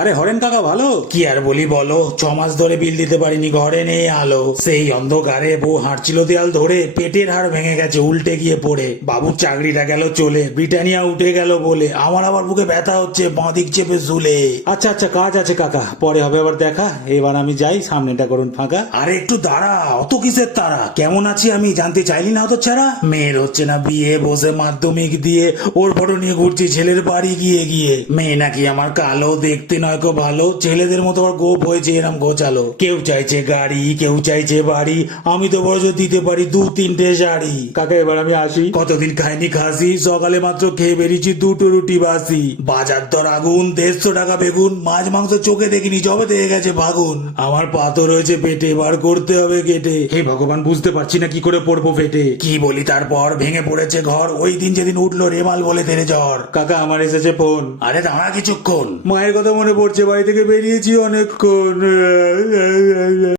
আরে হরেন কাকা ভালো? কি আর বলি বলো, 6 মাস ধরে বিল দিতে পারিনি, ঘরে নেই আলো। সেই অন্ধকারে বউ হাঁটছিল দেয়াল ধরে, পেটের হাড় ভেঙে গেছে উল্টে গিয়ে পড়ে। বাবুর চাকরিটা গেল চলে, ব্রিটানিয়া উঠে গেল বলে আমার আবার বুকে ব্যথা হচ্ছে, বাঁদিক চেপে ঝুলে। আচ্ছা আচ্ছা, কাজ আছে কাকা, পরে হবে আবার দেখা। এবার আমি যাই, সামনেটা করুন ফাঁকা। আরে একটু দাঁড়া, অত কিসের তারা? কেমন আছি আমি জানতে চাইলি না? হতো ছাড়া মেয়ের হচ্ছে না বিয়ে, বসে মাধ্যমিক দিয়ে ওর ফটো নিয়ে ঘুরছি ছেলের বাড়ি গিয়ে গিয়ে। মেয়ে নাকি আমার কালো, দেখতে নয়কো ভালো, ছেলেদের মতো আর গোপ হয়েছে এরম গোছালো। কেউ চাইছে গাড়ি, কেউ চাইছে বাড়ি, আমি তো বড় জোর দিতে পারি 2-3টে শাড়ি। কাকা এবার আমি আসি, কতদিন খাইনি খাসি, সকালে মাত্র খেয়ে বেরিয়েছি 2টো রুটি বাসি। বাজার দর আগুন, 150 টাকা বেগুন, মাছ মাংস চোখে দেখিনি, জবে দেখে গেছে ভাগুন। আমার পাথর রয়েছে পেটে, বার করতে হবে কেটে। হে ভগবান, বুঝতে পারছি না কি করে পড়বো ফেটে। কি বলি তারপর, ভেঙে পড়েছে ঘর, ওই দিন যেদিন উঠলো রেমাল বলে তেরে জ্বর। কাকা আমার এসেছে ফোন। আরে দাঁড়া কিছুক্ষণ, মায়ের কথা মনে পড়ছে, বাড়ি থেকে বেরিয়েছি অনেকক্ষণ।